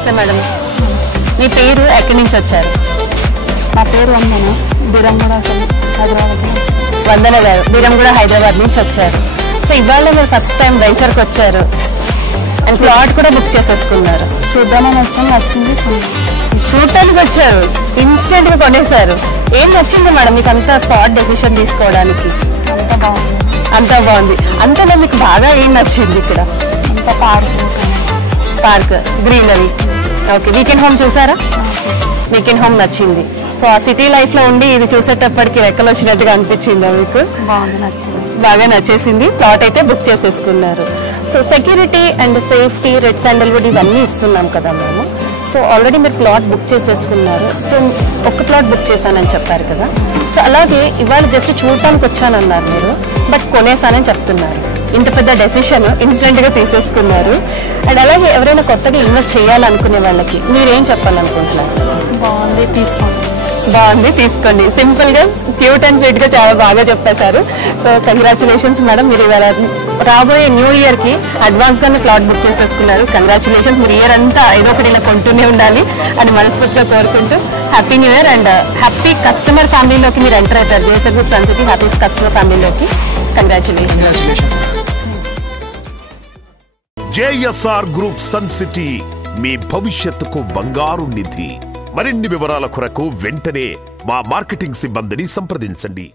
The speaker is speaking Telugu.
నమస్తే మేడం. మీ పేరు ఎక్కడి నుంచి వచ్చారు? నా పేరు వందన, బిరంగూడ హైదరాబాద్. వందన గారు బిరంగూడ హైదరాబాద్ నుంచి వచ్చారు. సో ఇవాళ మీరు ఫస్ట్ టైం వెంచర్కి వచ్చారు అండ్ ప్లాట్ కూడా బుక్ చేసేసుకున్నారు. చూద్దామని వచ్చాను, నచ్చింది. చూడటానికి వచ్చారు, ఇన్స్టెంట్గా కొనేసారు. ఏం నచ్చింది మేడం మీకు అంతా స్పాట్ డెసిషన్ తీసుకోవడానికి? అంతా బాగుంది. అంతా బాగుంది. అంతలో మీకు బాగా ఏం నచ్చింది ఇక్కడ? అంతా park, greenery. Okay, weekend home చూసారా? వీకెండ్ హోమ్ నచ్చింది. సో ఆ సిటీ లైఫ్లో ఉండి ఇది చూసేటప్పటికి రెక్కలు వచ్చినట్టుగా అనిపించిందా మీకు? బాగుంది, నచ్చింది. బాగా నచ్చేసింది. ప్లాట్ అయితే బుక్ చేసేసుకున్నారు. So security and safety, red sandalwood ఇవన్నీ ఇస్తున్నాం కదా మేము. సో ఆల్రెడీ మీరు ప్లాట్ బుక్ చేసేసుకున్నారు. సో ఒక ప్లాట్ బుక్ చేశానని చెప్పారు కదా. సో అలాగే ఇవాళ జస్ట్ చూడటానికి వచ్చానన్నారు మీరు, బట్ కొనేసానని చెప్తున్నారు. ఇంత పెద్ద డెసిషన్ ఇన్స్టెంట్గా తీసేసుకున్నారు. అండ్ అలాగే ఎవరైనా కొత్తగా ఇన్వెస్ట్ చేయాలనుకునే వాళ్ళకి మీరేం చెప్పాలనుకుంటున్నారు? బాగుంది, తీసుకోండి. బాగుంది, తీసుకోండి. సింపుల్గా, క్యూట్ అండ్ స్వీట్గా చాలా బాగా చెప్పేశారు. So congratulations madam. మీరు ఇవాళ రాబోయే న్యూ ఇయర్కి అడ్వాన్స్గానే ప్లాట్ బుక్ చేసేసుకున్నారు. కంగ్రాచులేషన్స్. మీరు ఇయర్ అంతా ఏదో ఒకటి ఇలా కొంటూనే ఉండాలి అని మనస్ఫూర్తిగా కోరుకుంటూ happy new year and happy customer ఫ్యామిలీలోకి మీరు ఎంటర్ అవుతారు. JSR group Sun City happy customer ఫ్యామిలీలోకి. Congratulations. JSR group Sun City మీ భవిష్యత్తుకు బంగారు నిధి. మరిన్ని వివరాల కొరకు వెంటనే మా మార్కెటింగ్ సిబ్బందిని సంప్రదించండి.